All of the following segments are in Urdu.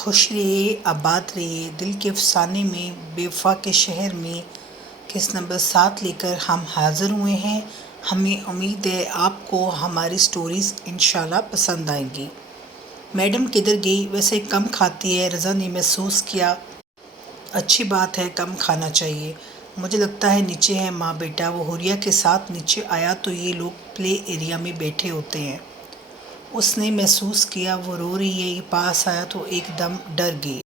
خوش رہیے، آباد رہیے، دل کے افسانے میں بے وفا کے شہر میں قسط نمبر 7 لے کر ہم حاضر ہوئے ہیں۔ ہمیں امید ہے آپ کو ہماری سٹوریز انشاءاللہ پسند آئیں گی۔ میڈم کدھر گئی؟ ویسے کم کھاتی ہے، رضا نے محسوس کیا۔ اچھی بات ہے، کم کھانا چاہیے۔ مجھے لگتا ہے نیچے ہے ماں بیٹا۔ وہ حوریہ کے ساتھ نیچے آیا تو یہ لوگ پلے ایریا میں بیٹھے ہوتے ہیں۔ اس نے محسوس کیا وہ رو رہی ہے۔ یہ پاس آیا تو ایک دم ڈر گئی۔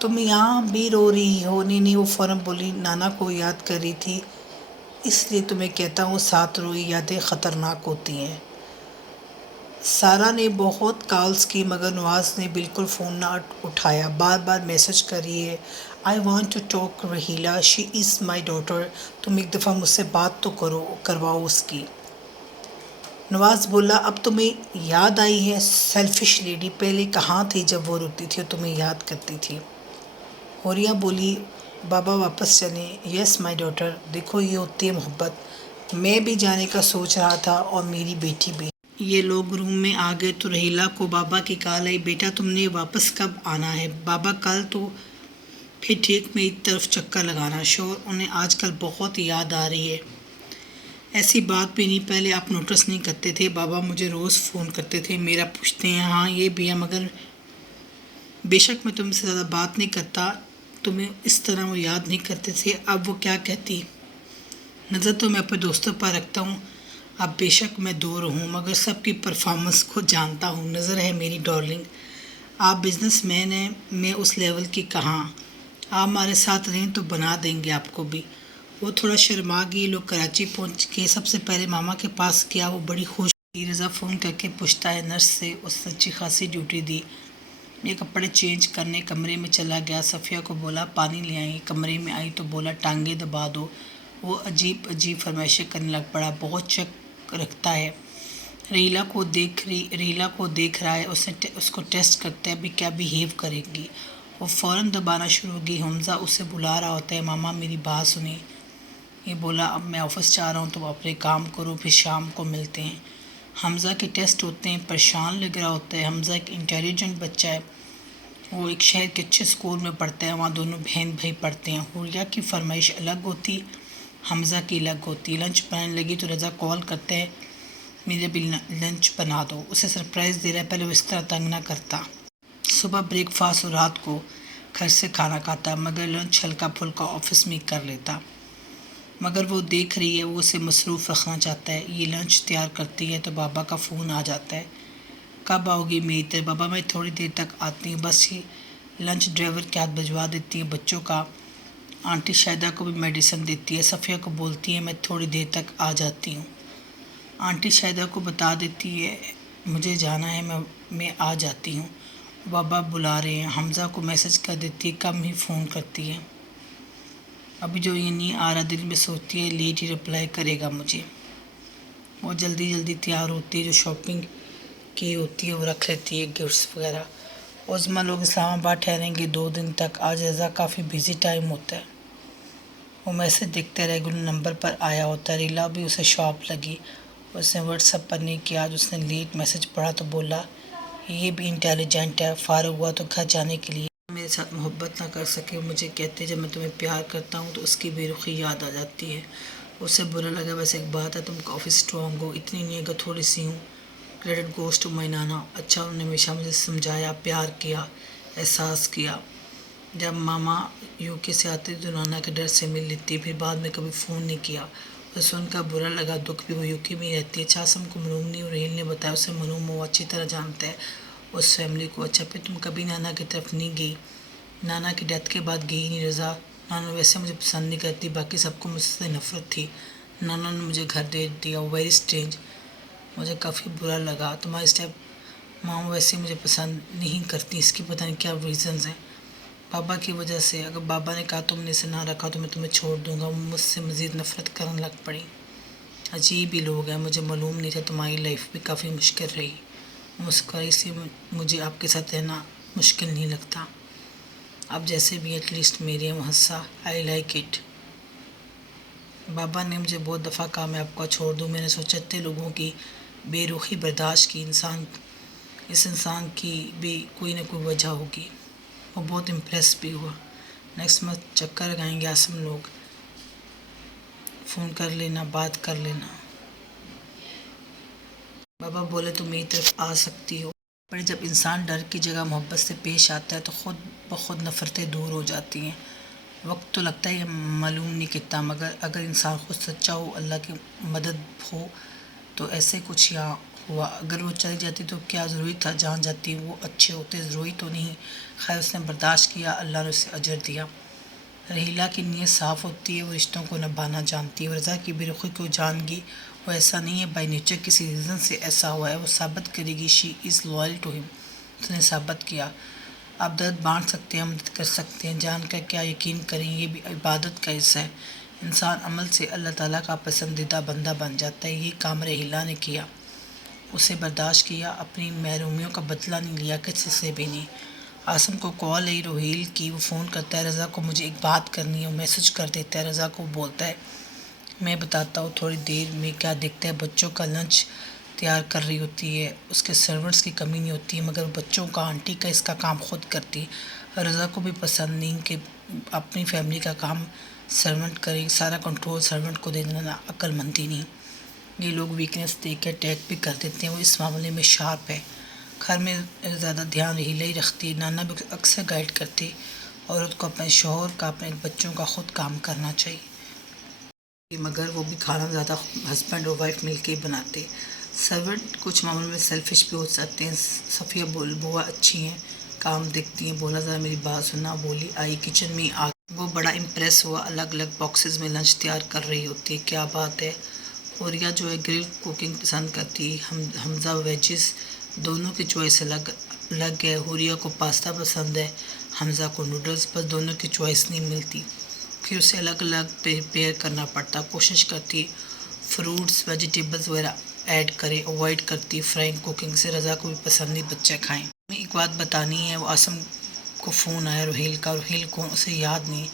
تم یہاں بھی رو رہی ہو؟ نہیں، وہ فوراً بولی، نانا کو یاد کر رہی تھی، اس لیے تمہیں کہتا ہوں ساتھ روئی، یادیں خطرناک ہوتی ہیں۔ سارا نے بہت کالز کی مگر نواز نے بالکل فون نہ اٹھایا، بار بار میسج کر رہی ہے۔ I want to talk Raheela, she is my daughter, تم ایک دفعہ مجھ سے بات تو کرواؤ اس کی۔ نواز بولا، اب تمہیں یاد آئی ہے؟ سیلفش لیڈی، پہلے کہاں تھی جب وہ روتی تھی اور تمہیں یاد کرتی تھی؟ حوریہ بولی، بابا واپس چلیں؟ یس مائی ڈاٹر، دیکھو یہ ہوتی ہے محبت۔ میں بھی جانے کا سوچ رہا تھا اور میری بیٹی بھی۔ یہ لوگ روم میں آ گئے تو رحیلہ کو بابا کی کال آئی، بیٹا تم نے واپس کب آنا ہے؟ بابا کل تو، پھر ٹھیک میری طرف چکر لگانا۔ شور، انہیں آج کل بہت یاد آ رہی ہے۔ ایسی بات بھی نہیں، پہلے آپ نوٹس نہیں کرتے تھے، بابا مجھے روز فون کرتے تھے، میرا پوچھتے ہیں، ہاں یہ بھی ہے، مگر بے شک میں تم سے زیادہ بات نہیں کرتا، تمہیں اس طرح وہ یاد نہیں کرتے تھے۔ اب وہ کیا کہتی؟ نظر تو میں اپنے دوستوں پر رکھتا ہوں، اب بے شک میں دور ہوں مگر سب کی پرفارمنس کو جانتا ہوں۔ نظر ہے میری ڈارلنگ، آپ بزنس مین ہیں، میں اس لیول کی کہاں، آپ ہمارے ساتھ رہیں تو بنا دیں گے آپ کو بھی۔ وہ تھوڑا شرما گئی۔ لوگ کراچی پہنچ کے سب سے پہلے ماما کے پاس کیا، وہ بڑی خوش تھی۔ رضا فون کر کے پوچھتا ہے نرس سے، اس نے اچھی خاصی ڈیوٹی دی۔ یہ کپڑے چینج کرنے کمرے میں چلا گیا، صفیہ کو بولا پانی لے آئیں، کمرے میں آئی تو بولا ٹانگیں دبا دو۔ وہ عجیب فرمائشیں کرنے لگ پڑا، بہت شک رکھتا ہے۔ رحیلہ کو دیکھ رہا ہے، اس کو ٹیسٹ کرتا ہے ابھی کیا بیہیو کرے گی۔ وہ فوراً دبانا شروع ہو گئی۔ حمزہ اسے بلا رہا ہوتا ہے، ماما میری بات سنیں۔ یہ بولا، اب میں آفس جا رہا ہوں، تم اپنے کام کرو، پھر شام کو ملتے ہیں۔ حمزہ کے ٹیسٹ ہوتے ہیں، پریشان لگ رہا ہوتا ہے۔ حمزہ ایک انٹیلیجنٹ بچہ ہے، وہ ایک شہر کے اچھے اسکول میں پڑھتا ہے، وہاں دونوں بہن بھائی پڑھتے ہیں۔ حوریہ کی فرمائش الگ ہوتی، حمزہ کی الگ ہوتی۔ لنچ بنانے لگی تو رضا کال کرتا ہے، میرے بھی لنچ بنا دو۔ اسے سرپرائز دے رہا ہے، پہلے وہ اس طرح تنگ نہ کرتا۔ صبح بریک فاسٹ اور رات کو گھر سے کھانا کھاتا، مگر لنچ ہلکا پھلکا آفس میں کر لیتا۔ مگر وہ دیکھ رہی ہے، وہ اسے مصروف رکھنا چاہتا ہے۔ یہ لنچ تیار کرتی ہے تو بابا کا فون آ جاتا ہے، کب آؤ گی میری طرف؟ بابا میں تھوڑی دیر تک آتی ہوں، بس یہ لنچ ڈرائیور کے ہاتھ بھجوا دیتی ہے بچوں کا۔ آنٹی شاہدہ کو بھی میڈیسن دیتی ہے، صفیہ کو بولتی ہے میں تھوڑی دیر تک آ جاتی ہوں۔ آنٹی شاہدہ کو بتا دیتی ہے مجھے جانا ہے، میں آ جاتی ہوں، بابا بلا رہے ہیں۔ حمزہ کو میسج کر دیتی ہے، کم ہی فون کرتی ہے، ابھی جو یہ نہیں آ رہا، دل میں سوچتی ہے لیٹ ہی رپلائی کرے گا مجھے۔ وہ جلدی تیار ہوتی ہے، جو شاپنگ کی ہوتی ہے وہ رکھ لیتی ہے، گفٹس وغیرہ۔ عظمیٰ لوگ اسلام آباد ٹھہریں گے 2 دن تک، آج رضا کافی بیزی ٹائم ہوتا ہے۔ وہ میسج دیکھتا ہے، ریگولر نمبر پر آیا ہوتا ہے۔ ریلا بھی اسے شاپ لگی، اس نے واٹس ایپ پر نہیں کیا، آج اس نے لیٹ میسج پڑھا تو بولا یہ بھی انٹیلیجنٹ ہے، فارغ ہوا تو گھر جانے کے لیے میرے ساتھ محبت نہ کر سکے، مجھے کہتے جب میں تمہیں پیار کرتا ہوں تو اس کی بے رخی یاد آ جاتی ہے۔ اسے برا لگا، ویسے ایک بات ہے تم کافی اسٹرانگ ہو، اتنی نہیں اگر تھوڑی سی ہوں۔ کریڈٹ گوز ٹو مائی نانا، اچھا انہوں نے ہمیشہ مجھے سمجھایا، پیار کیا، احساس کیا۔ جب ماما UK سے آتی تو نانا کے ڈر سے مل لیتی، پھر بعد میں کبھی فون نہیں کیا۔ اسے سن کر برا لگا، دکھ بھی، وہ UK میں رہتی ہے، اچھا اسم کو معلوم نہیں، اور رحیل نے بتایا اسے معلوم، وہ اچھی طرح جانتا ہے اس فیملی کو۔ اچھا پھر تم کبھی نانا کی طرف نہیں گئی؟ نانا کی ڈیتھ کے بعد گئی نہیں رضا، نانا ویسے مجھے پسند نہیں کرتی، باقی سب کو مجھ سے نفرت تھی، نانا نے مجھے گھر دے دیا، ویری اسٹرینج، مجھے کافی برا لگا، تمہاری اسٹیپ ماں ویسے مجھے پسند نہیں کرتی، اس کی پتہ نہیں کیا ریزنز ہیں، بابا کی وجہ سے، اگر بابا نے کہا تم نے اسے نہ رکھا تو میں تمہیں چھوڑ دوں گا، وہ مجھ سے مزید نفرت کرنے لگ پڑی۔ عجیب ہی لوگ ہیں، مجھے معلوم نہیں تھا تمہاری لائف بھی کافی مشکل رہی، مسکرائی سی، مجھے آپ کے ساتھ رہنا مشکل نہیں لگتا، آپ جیسے بھی ایٹ لیسٹ میرے محسا، آئی لائک اٹ۔ بابا نے مجھے بہت دفعہ کہا میں آپ کو چھوڑ دوں، میں نے سوچا اتنے لوگوں کی بے رخی برداشت کی، اس انسان کی بھی کوئی نہ کوئی وجہ ہوگی۔ وہ بہت امپریس بھی ہوا۔ نیکسٹ منتھ چکر لگائیں گے آسم لوگ، فون کر لینا، بات کر لینا۔ بابا بولے تو میری طرف آ سکتی ہو۔ پر جب انسان ڈر کی جگہ محبت سے پیش آتا ہے تو خود بخود نفرتیں دور ہو جاتی ہیں۔ وقت تو لگتا ہے معلوم نہیں کتنا، مگر اگر انسان خود سچا ہو، اللہ کی مدد ہو تو ایسے کچھ یہاں ہوا۔ اگر وہ چلی جاتی تو کیا ضروری تھا، جان جاتی وہ اچھے ہوتے، ضروری تو نہیں۔ خیر اس نے برداشت کیا، اللہ نے اسے اجر دیا۔ رحیلہ کی نیت صاف ہوتی ہے، وہ رشتوں کو نبھانا جانتی ہے۔ وہ رضا کی بے رخی کو جان گی، وہ ایسا نہیں ہے بائی نیچر، کسی ریزن سے ایسا ہوا ہے، وہ ثابت کرے گی شی از لوئل ٹو ہم۔ اس نے ثابت کیا۔ آپ درد بانٹ سکتے ہیں، مدد کر سکتے ہیں، جان کر کیا یقین کریں، یہ بھی عبادت کا حصہ ہے۔ انسان عمل سے اللہ تعالیٰ کا پسندیدہ بندہ بن جاتا ہے، یہی کام رحیلہ نے کیا۔ اسے برداشت کیا، اپنی محرومیوں کا بدلہ نہیں لیا، کسی سے بھی نہیں۔ عاصم کو کال آئی روہیل کی، وہ فون کرتا ہے رضا کو مجھے ایک بات کرنی ہے، وہ میسج کر دیتا ہے رضا کو، بولتا ہے میں بتاتا ہوں تھوڑی دیر میں۔ کیا دیکھتا ہے بچوں کا لنچ تیار کر رہی ہوتی ہے، اس کے سرونٹس کی کمی نہیں ہوتی ہے، مگر بچوں کا آنٹی کا اس کا کام خود کرتی ہے۔ رضا کو بھی پسند نہیں کہ اپنی فیملی کا کام سرونٹ کرے، سارا کنٹرول سرونٹ کو دے دینا عقل مندی نہیں۔ یہ لوگ ویکنیس دیکھ کے اٹیک بھی کر دیتے ہیں، وہ اس معاملے میں شارپ ہے۔ گھر میں زیادہ دھیان رحیلہ ہی رکھتی ہے، نانا بھی اکثر گائیڈ کرتے عورت کو اپنے شوہر کا، اپنے بچوں کا خود کام کرنا چاہیے، مگر وہ بھی کھانا زیادہ ہسبینڈ اور وائف مل کے ہی بناتے۔ سرونٹ کچھ معاملوں میں سیلفش بھی ہو سکتے ہیں۔ صفیہ بوا اچھی ہیں، کام دیکھتی ہیں، بولا ذرا میری بات سننا، بولی آئی کچن میں آ، وہ بڑا امپریس ہوا، الگ الگ باکسز میں لنچ تیار کر رہی ہوتی ہے، کیا بات ہے۔ حوریہ جو ہے گرل کوکنگ پسند کرتی، حمزہ ویجز، دونوں کی چوائس الگ ہے۔ حوریہ کو پاستا پسند ہے، حمزہ کو نوڈلز، بس دونوں کی چوائس نہیں ملتی، پھر اسے الگ الگ پریپیئر کرنا پڑتا۔ کوشش کرتی فروٹس ویجیٹیبلز وغیرہ ایڈ کرے، اوائڈ کرتی فرائنگ کوکنگ سے، رضا کو بھی پسند نہیں بچے کھائیں۔ میں ایک بات بتانی ہے، وہ عاصم کو فون آیا روہیل کا، روہیل کون اسے یاد نہیں۔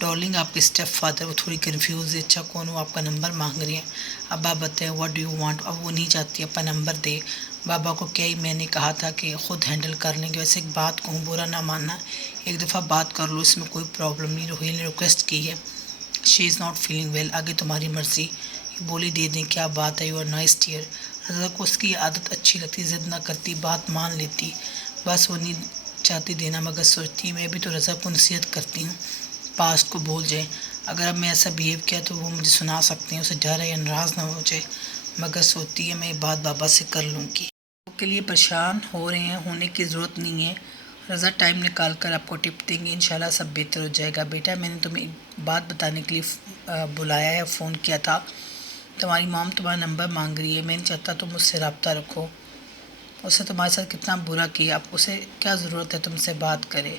ڈارلنگ آپ کے اسٹیپ فادر، وہ تھوڑی کنفیوز ہے، اچھا کون، وہ آپ کا نمبر مانگ رہی ہیں، اب آپ بتائیں واٹ ڈو یو وانٹ۔ اب وہ نہیں چاہتی اپنا نمبر دے، بابا کو کیا ہی میں نے کہا تھا کہ خود ہینڈل کر لیں گے، ویسے ایک بات کہوں برا نہ ماننا، ایک دفعہ بات کر لو، اس میں کوئی پرابلم نہیں۔ روہیل نے ریکویسٹ کی ہے، شی از ناٹ فیلنگ ویل، آگے تمہاری مرضی، بولی دے دیں، کیا بات ہے، یو آر نائس ڈیئر۔ رضا کو اس کی عادت اچھی لگتی، ضد نہ کرتی، بات مان لیتی، بس وہ نہیں چاہتی دینا، مگر سوچتی میں بھی تو رضا کو نصیحت کرتی ہوں پاسٹ کو بھول جائے، اگر اب میں ایسا بیہیو کیا تو وہ مجھے سنا سکتے ہیں، اسے ڈر ہے یا ناراض نہ ہو جائے، مگر سوچتی ہے میں یہ بات بابا سے کر لوں گی۔ کے لیے پریشان ہو رہے ہیں، ہونے کی ضرورت نہیں ہے، رضا ٹائم نکال کر آپ کو ٹپ دیں گے، انشاءاللہ سب بہتر ہو جائے گا۔ بیٹا میں نے تمہیں ایک بات بتانے کے لیے بلایا ہے، فون کیا تھا، تمہاری مام تمہارا نمبر مانگ رہی ہے، میں نہیں چاہتا تم اس سے رابطہ رکھو، اسے تمہارے ساتھ کتنا برا کیا، اب اسے کیا ضرورت ہے تم سے بات کرے،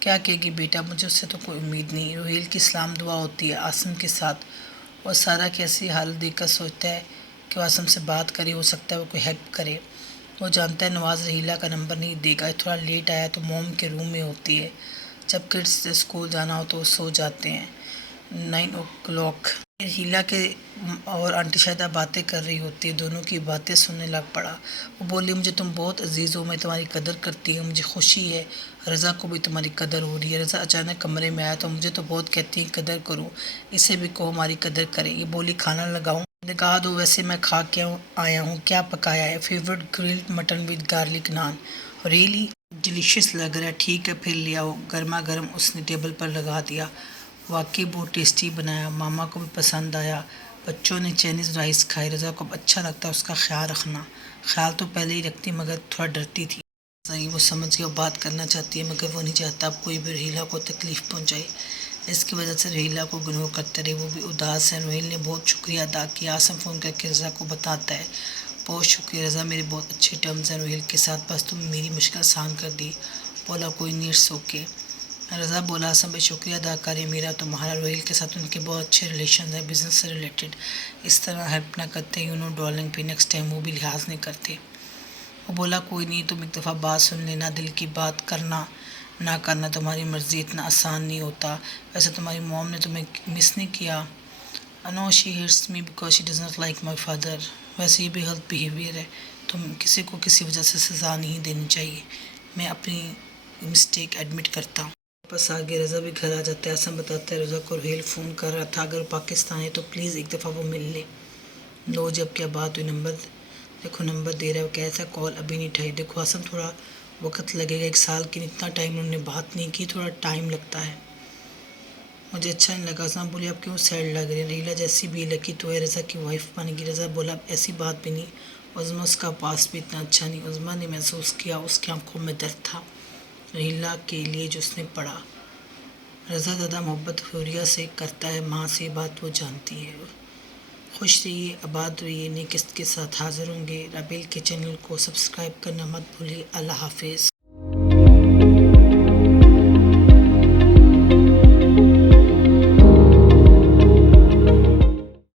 کیا کہے گی بیٹا، مجھے اس سے تو کوئی امید نہیں۔ روہیل کی سلام دعا ہوتی ہے عاصم کے ساتھ، اور سارا کی ایسی حالت دیکھ کر سوچتا ہے کہ وہ عاصم سے بات کرے، ہو سکتا ہے وہ کوئی ہیلپ کرے۔ وہ جانتا ہے نواز رحیلہ کا نمبر نہیں دے گا، تھوڑا لیٹ آیا تو موم کے روم میں ہوتی ہے، جب کڈس سے اسکول جانا ہو تو وہ سو جاتے ہیں 9 o'clock۔ رحیلہ کے اور آنٹی شاہدہ باتیں کر رہی ہوتی ہے، دونوں کی باتیں سننے لگ پڑا۔ وہ بولی مجھے تم بہت عزیز ہو، میں تمہاری قدر کرتی ہوں، مجھے خوشی ہے رضا کو بھی تمہاری قدر ہو رہی ہے۔ رضا اچانک کمرے میں آیا تو مجھے تو بہت کہتی ہیں قدر کروں، اسے بھی کہو ہماری قدر کرے۔ یہ بولی کھانا لگاؤں؟ نگاہ دو، ویسے میں کھا کے آیا ہوں، کیا پکایا ہے؟ Favourite grilled mutton with garlic naan, really delicious لگ رہا ہے، ٹھیک ہے پھر لے آؤ۔ گرما گرم اس نے ٹیبل پر لگا دیا، واقعی بہت ٹیسٹی بنایا، ماما کو بھی پسند آیا۔ بچوں نے چائنیز رائس کھائے، رضا کو اچھا لگتا ہے اس کا خیال رکھنا، خیال تو پہلے ہی رکھتی مگر تھوڑا ڈرتی تھی، صحیح وہ سمجھ کے وہ بات کرنا چاہتی ہے مگر وہ نہیں چاہتا اب کوئی بھی رحیلہ کو تکلیف پہنچائے، اس کی وجہ سے رحیلہ کو اگنور کرتے رہے، وہ بھی اداس ہے۔ روہیل نے بہت شکریہ ادا کیا، عاصم فون کر کے رضا کو بتاتا ہے بہت شکریہ رضا، میرے بہت اچھے ٹرمز ہیں روہیل کے ساتھ، بس تم میری مشکل آسان کر دی۔ بولا کوئی نیڈس اوکے۔ رضا بولا عاصم بھائی شکریہ ادا کریں، میرا تمہارا روہیل کے ساتھ ان کے بہت اچھے ریلیشنز ہیں، بزنس سے ریلیٹڈ، اس طرح ہیلپ نہ کرتے ڈارلنگ، پہ نیکسٹ ٹائم وہ بھی لحاظ نہیں کرتے۔ وہ بولا کوئی نہیں، تم ایک دفعہ بات سن لینا، دل کی بات کرنا نہ کرنا تمہاری مرضی، اتنا آسان نہیں ہوتا، ویسے تمہاری موم نے تمہیں مس نہیں کیا؟ No she hates me because she does not like my father, ویسے یہ بھی غلط بیہیویئر ہے، تم کسی کو کسی وجہ سے سزا نہیں دینی چاہیے، میں اپنی مسٹیک ایڈمٹ کرتا ہوں۔ واپس آگے رضا بھی گھر آ جاتا ہے۔ احسن بتاتا ہے رضا کو روہیل فون کر رہا تھا، اگر وہ پاکستان ہے تو پلیز ایک دفعہ وہ مل لے۔ لو جب کیا بات ہوئی، نمبر دے رہا ہے، وہ کہتا ہے کال ابھی نہیں اٹھائی۔ دیکھو حسن تھوڑا وقت لگے گا، 1 سال کی اتنا ٹائم انہوں نے بات نہیں کی، تھوڑا ٹائم لگتا ہے۔ مجھے اچھا نہیں لگا۔ حسن بولے اب کیوں سیڈ لگ رہی ہے، ریلا جیسی بھی لکی تو ہے رضا کی وائف بنے گی۔ رضا بولا اب ایسی بات بھی نہیں، عظمیٰ اس کا پاس بھی اتنا اچھا نہیں۔ عظمیٰ نے محسوس کیا اس کی آنکھوں میں درد تھا ریلا کے لیے جو اس نے پڑھا۔ رضا زیادہ محبت حوریہ سے کرتا ہے، ماں سے بات وہ جانتی ہے۔ خوش رہیے، آباد رہیے، نئی قسط کے ساتھ حاضر ہوں گے۔ رابیل کے چینل کو سبسکرائب کرنا مت بھولیے۔ اللہ حافظ۔